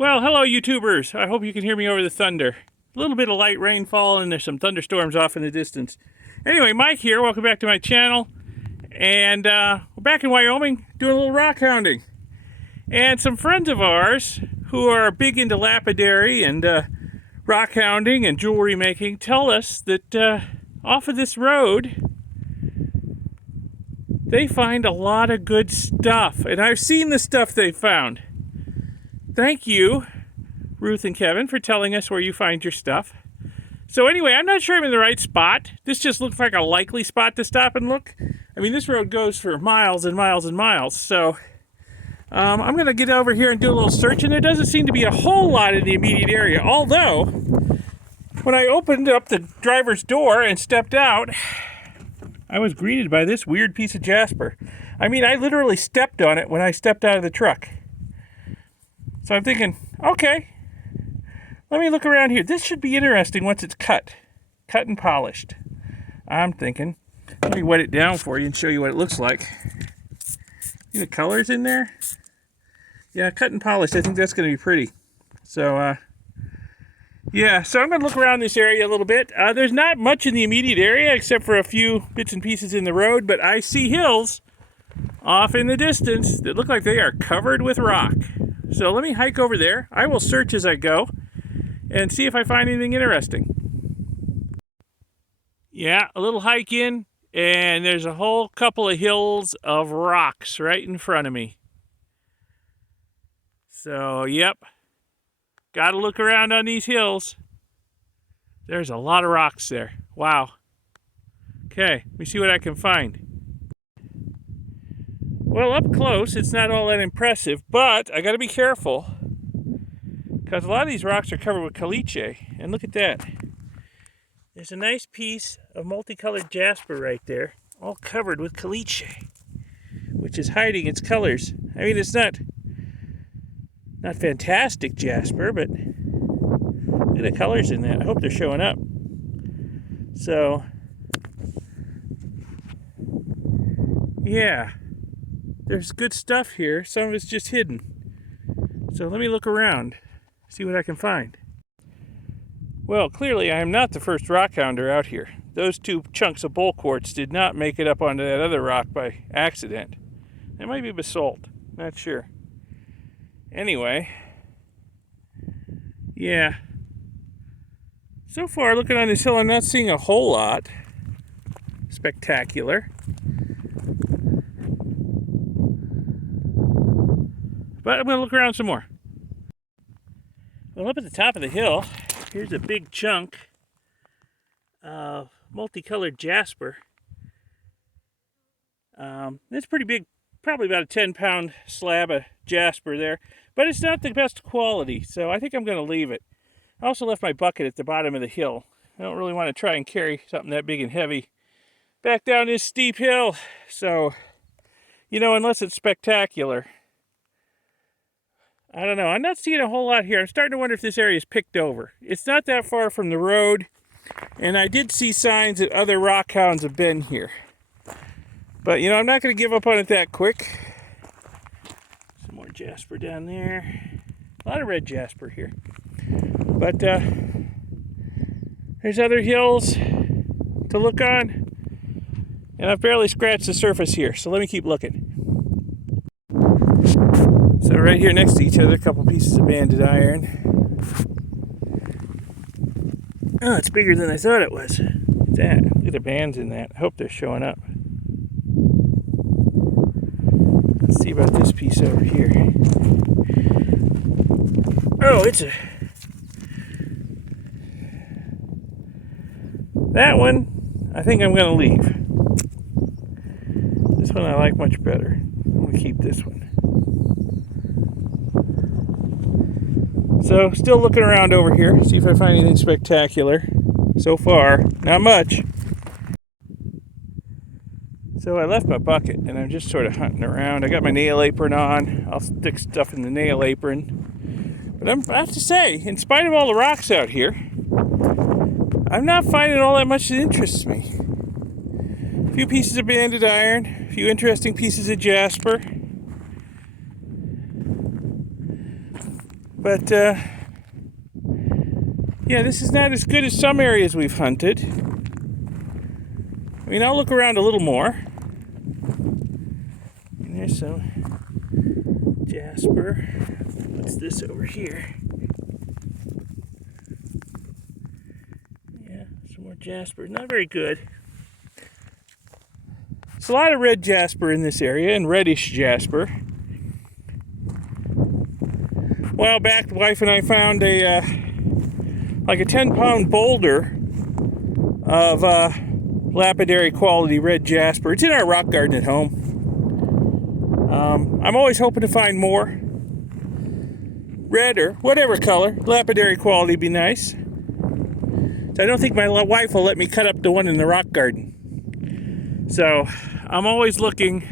Well, hello YouTubers. I hope you can hear me over the thunder. A little bit of light rainfall and there's some thunderstorms off in the distance. Anyway, Mike here. Welcome back to my channel. And we're back in Wyoming doing a little rock hounding. And some friends of ours who are big into lapidary and rock hounding and jewelry making tell us that off of this road they find a lot of good stuff. And I've seen the stuff they found. Thank you, Ruth and Kevin, for telling us where you find your stuff. So anyway, I'm not sure I'm in the right spot. This just looks like a likely spot to stop and look. I mean, this road goes for miles and miles and miles. So I'm going to get over here and do a little search. And there doesn't seem to be a whole lot in the immediate area. Although, when I opened up the driver's door and stepped out, I was greeted by this weird piece of Jasper. I mean, I literally stepped on it when I stepped out of the truck. So I'm thinking, okay, let me look around here. This should be interesting once it's cut and polished. I'm thinking, let me wet it down for you and show you what it looks like. See the colors in there? Yeah, cut and polished. I think that's going to be pretty. So, yeah, so I'm going to look around this area a little bit. There's not much in the immediate area except for a few bits and pieces in the road, but I see hills off in the distance that look like they are covered with rock. So let me hike over there. I will search as I go and see if I find anything interesting. Yeah, a little hike in, and there's a whole couple of hills of rocks right in front of me. So, yep, got to look around on these hills. There's a lot of rocks there. Wow. Okay, let me see what I can find. Well, up close, it's not all that impressive, but I got to be careful because a lot of these rocks are covered with caliche. And look at that. There's a nice piece of multicolored jasper right there, all covered with caliche, which is hiding its colors. I mean, it's not fantastic jasper, but look at the colors in that. I hope they're showing up. So, yeah. There's good stuff here. Some of it's just hidden. So let me look around, see what I can find. Well, clearly I am not the first rock hounder out here. Those two chunks of bull quartz did not make it up onto that other rock by accident. It might be basalt, not sure. Anyway, yeah. So far, looking on this hill, I'm not seeing a whole lot spectacular. But I'm going to look around some more. Well, up at the top of the hill, here's a big chunk of multicolored jasper. It's pretty big, probably about a 10-pound slab of jasper there. But it's not the best quality, so I think I'm going to leave it. I also left my bucket at the bottom of the hill. I don't really want to try and carry something that big and heavy back down this steep hill. So, you know, unless it's spectacular. I don't know. I'm not seeing a whole lot here. I'm starting to wonder if this area is picked over. It's not that far from the road, and I did see signs that other rock hounds have been here. But, you know, I'm not going to give up on it that quick. Some more jasper down there. A lot of red jasper here. But there's other hills to look on, and I've barely scratched the surface here, so let me keep looking. So right here next to each other, a couple pieces of banded iron. Oh, it's bigger than I thought it was. Look at that. Look at the bands in that. I hope they're showing up. Let's see about this piece over here. Oh, that one, I think I'm going to leave. This one I like much better. I'm going to keep this one. So, still looking around over here, see if I find anything spectacular. So far, not much. So I left my bucket, and I'm just sort of hunting around. I got my nail apron on. I'll stick stuff in the nail apron. But I have to say, in spite of all the rocks out here, I'm not finding all that much that interests me. A few pieces of banded iron, a few interesting pieces of jasper. But, yeah, this is not as good as some areas we've hunted. I mean, I'll look around a little more. And there's some Jasper. What's this over here? Yeah, some more Jasper. Not very good. There's a lot of red Jasper in this area, and reddish Jasper. A while back, the wife and I found a 10-pound boulder of Lapidary quality red Jasper. It's in our rock garden at home. I'm always hoping to find more. Red or whatever color, Lapidary quality would be nice. So I don't think my wife will let me cut up the one in the rock garden. So I'm always looking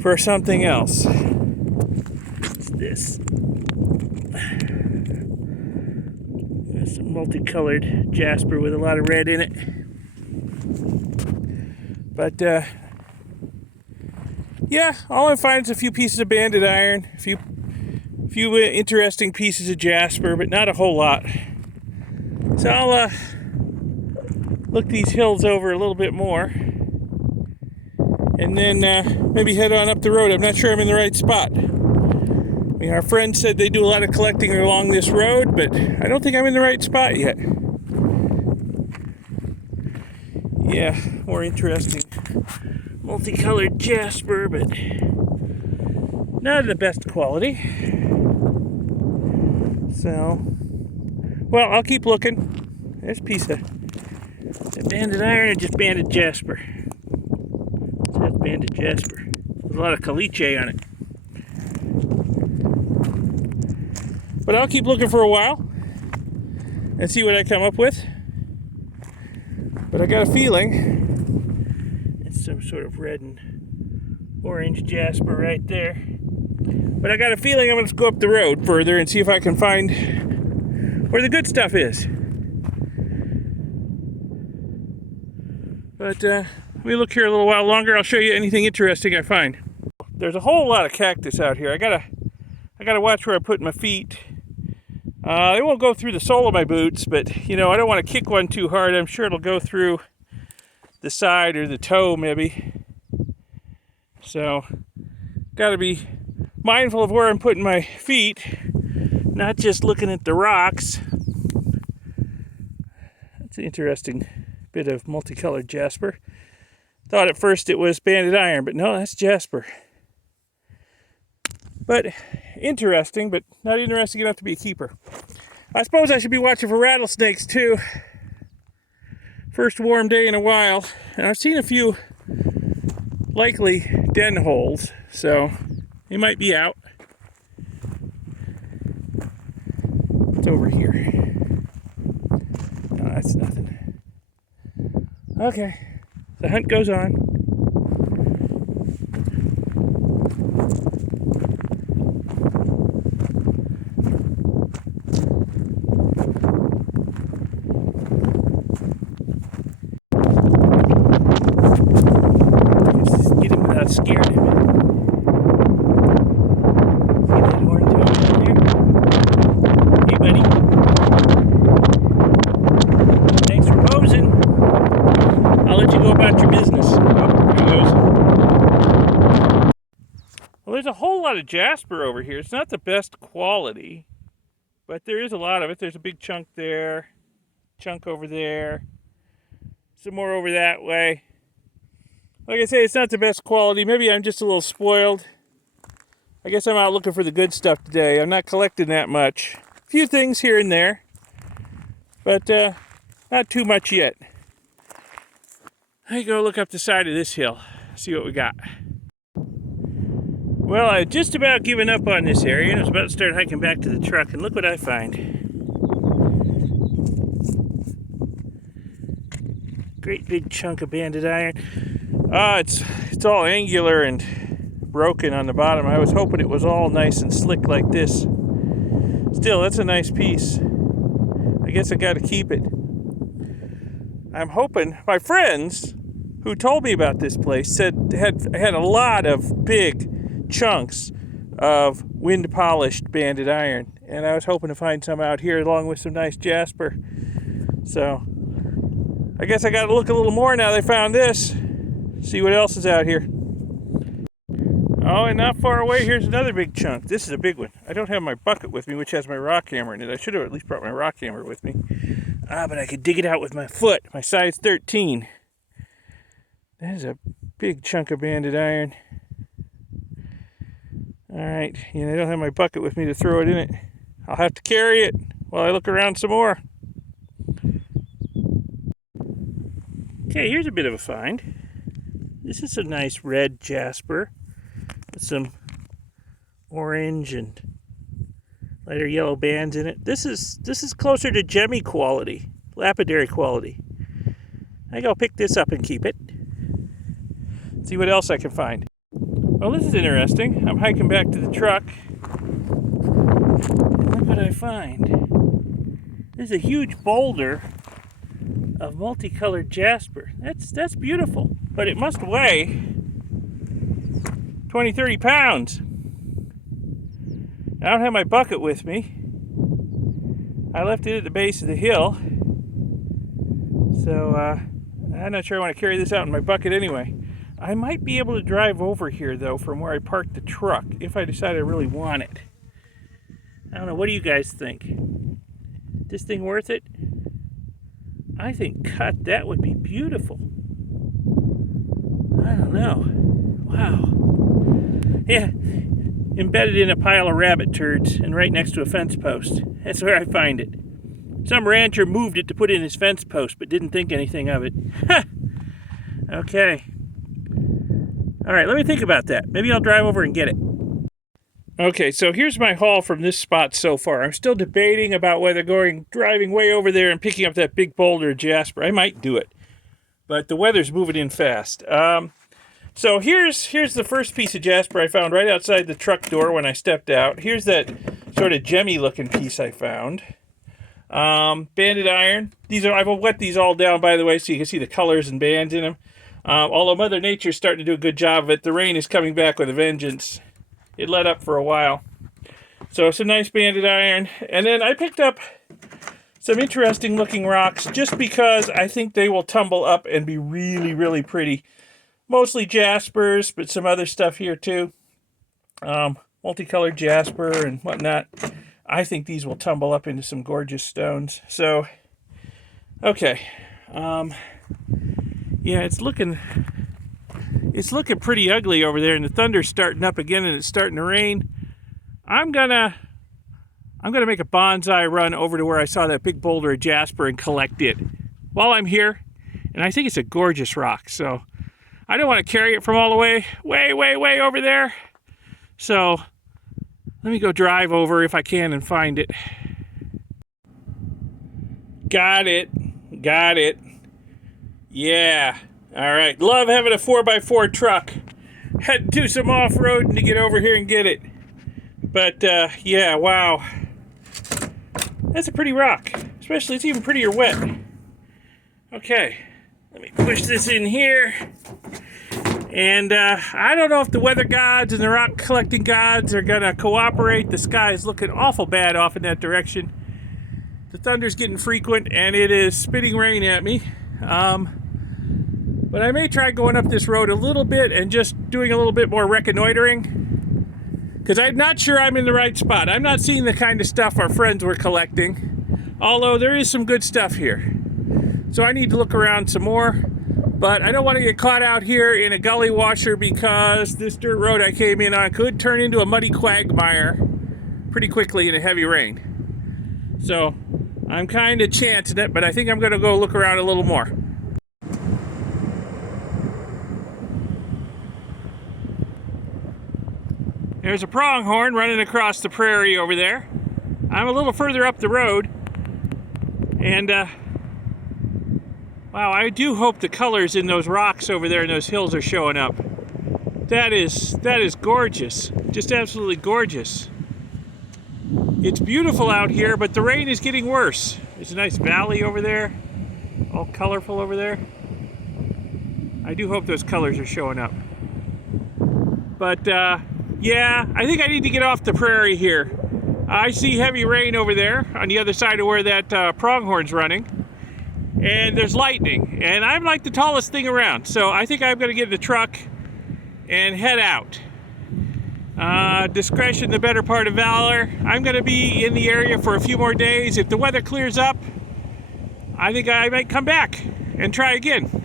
for something else. What's this? There's some multicolored Jasper with a lot of red in it. But yeah, all I find is a few pieces of banded iron, a few interesting pieces of Jasper, but not a whole lot. So I'll look these hills over a little bit more, and then maybe head on up the road. I'm not sure I'm in the right spot. I mean, our friends said they do a lot of collecting along this road, but I don't think I'm in the right spot yet. Yeah, more interesting multicolored Jasper, but not the best quality. So, well, I'll keep looking. There's a piece of banded iron and just banded Jasper. It says banded Jasper. There's a lot of caliche on it. But I'll keep looking for a while and see what I come up with. But I got a feeling it's some sort of red and orange Jasper right there. But I got a feeling I'm going to go up the road further and see if I can find where the good stuff is. But let me look here a little while longer. I'll show you anything interesting I find. There's a whole lot of cactus out here. I gotta watch where I put my feet. They won't go through the sole of my boots, but you know, I don't want to kick one too hard. I'm sure it'll go through the side or the toe maybe. So gotta be mindful of where I'm putting my feet, not just looking at the rocks. That's an interesting bit of multicolored Jasper. Thought at first it was banded iron, but no, that's Jasper. But interesting, but not interesting enough to be a keeper. I suppose I should be watching for rattlesnakes too. First warm day in a while, and I've seen a few likely den holes, so they might be out. It's over here. No, that's nothing. Okay, the hunt goes on. Scared him. See that horn toad down there? Hey, buddy. Thanks for posing. I'll let you go about your business. Oh, there he goes. Well, there's a whole lot of Jasper over here. It's not the best quality, but there is a lot of it. There's a big chunk there, chunk over there, some more over that way. Like I say, it's not the best quality. Maybe I'm just a little spoiled. I guess I'm out looking for the good stuff today. I'm not collecting that much. A few things here and there, but not too much yet. I go look up the side of this hill, see what we got. Well, I had just about given up on this area, and I was about to start hiking back to the truck, and look what I find. Great big chunk of banded iron. It's all angular and broken on the bottom. I was hoping it was all nice and slick like this. Still, that's a nice piece. I guess I got to keep it. I'm hoping my friends who told me about this place said had a lot of big chunks of wind-polished banded iron. And I was hoping to find some out here along with some nice Jasper. So I guess I got to look a little more now they found this. See what else is out here. Oh, and not far away, here's another big chunk. This is a big one. I don't have my bucket with me, which has my rock hammer in it. I should have at least brought my rock hammer with me. But I could dig it out with my foot, my size 13. That is a big chunk of banded iron. Alright, I don't have my bucket with me to throw it in it. I'll have to carry it while I look around some more. Okay, here's a bit of a find. This is a nice red Jasper with some orange and lighter yellow bands in it. This is closer to gemmy quality, lapidary quality. I think I'll pick this up and keep it. See what else I can find. Well, this is interesting. I'm hiking back to the truck. And look what I find. This is a huge boulder of multicolored Jasper. That's beautiful. But it must weigh 20, 30 pounds. I don't have my bucket with me. I left it at the base of the hill. So I'm not sure I want to carry this out in my bucket anyway. I might be able to drive over here though from where I parked the truck if I decide I really want it. I don't know, what do you guys think? This thing worth it? I think cut, that would be beautiful. I don't know. Wow. Yeah, embedded in a pile of rabbit turds and right next to a fence post. That's where I find it. Some rancher moved it to put in his fence post but didn't think anything of it. Okay. All right, let me think about that. Maybe I'll drive over and get it. Okay, so here's my haul from this spot so far. I'm still debating about whether driving way over there and picking up that big boulder Jasper. I might do it, but the weather's moving in fast. So here's the first piece of Jasper I found right outside the truck door when I stepped out. Here's that sort of gemmy-looking piece I found. Banded iron. I've wet these all down, by the way, so you can see the colors and bands in them. Although Mother Nature's starting to do a good job of it, the rain is coming back with a vengeance. It let up for a while. So some nice banded iron. And then I picked up some interesting looking rocks just because I think they will tumble up and be really, really pretty. Mostly Jaspers, but some other stuff here too. Multicolored Jasper and whatnot. I think these will tumble up into some gorgeous stones. So, okay. Yeah, it's looking pretty ugly over there, and the thunder's starting up again, and it's starting to rain. I'm gonna make a bonsai run over to where I saw that big boulder of Jasper and collect it while I'm here. And I think it's a gorgeous rock, so I don't want to carry it from all the way over there. So let me go drive over if I can and find it. Got it. Yeah. All right. Love having a 4x4 truck. Had to do some off-roading to get over here and get it. But, yeah, wow. That's a pretty rock. Especially, it's even prettier wet. Okay. Let me push this in here. And, I don't know if the weather gods and the rock collecting gods are gonna cooperate. The sky is looking awful bad off in that direction. The thunder's getting frequent, and it is spitting rain at me. But I may try going up this road a little bit and just doing a little bit more reconnoitering. Because I'm not sure I'm in the right spot. I'm not seeing the kind of stuff our friends were collecting. Although there is some good stuff here. So I need to look around some more. But I don't want to get caught out here in a gully washer because this dirt road I came in on could turn into a muddy quagmire pretty quickly in a heavy rain. So I'm kind of chancing it, but I think I'm going to go look around a little more. There's a pronghorn running across the prairie over there. I'm a little further up the road. And, wow, I do hope the colors in those rocks over there in those hills are showing up. That is gorgeous. Just absolutely gorgeous. It's beautiful out here, but the rain is getting worse. There's a nice valley over there. All colorful over there. I do hope those colors are showing up. But, Yeah, I think I need to get off the prairie here. I see heavy rain over there on the other side of where that pronghorn's running. And there's lightning. And I'm like the tallest thing around. So I think I'm going to get in the truck and head out. Discretion, the better part of valor. I'm going to be in the area for a few more days. If the weather clears up, I think I might come back and try again.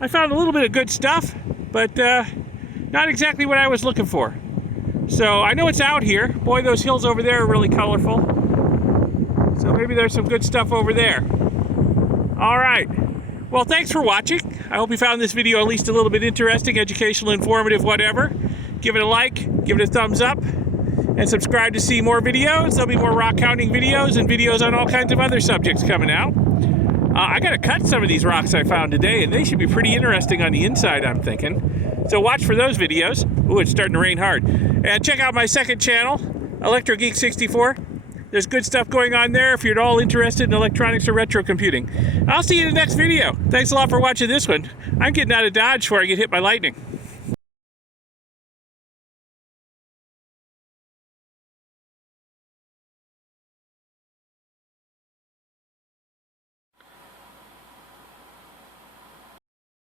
I found a little bit of good stuff, but not exactly what I was looking for. So I know it's out here. Boy, those hills over there are really colorful. So maybe there's some good stuff over there. All right. Well, thanks for watching. I hope you found this video at least a little bit interesting, educational, informative, whatever. Give it a like, give it a thumbs up, and subscribe to see more videos. There'll be more rockhounding videos and videos on all kinds of other subjects coming out. I gotta cut some of these rocks I found today, and they should be pretty interesting on the inside, I'm thinking. So watch for those videos. Ooh, it's starting to rain hard. And check out my second channel, ElectroGeek64. There's good stuff going on there if you're at all interested in electronics or retro computing. I'll see you in the next video. Thanks a lot for watching this one. I'm getting out of Dodge before I get hit by lightning.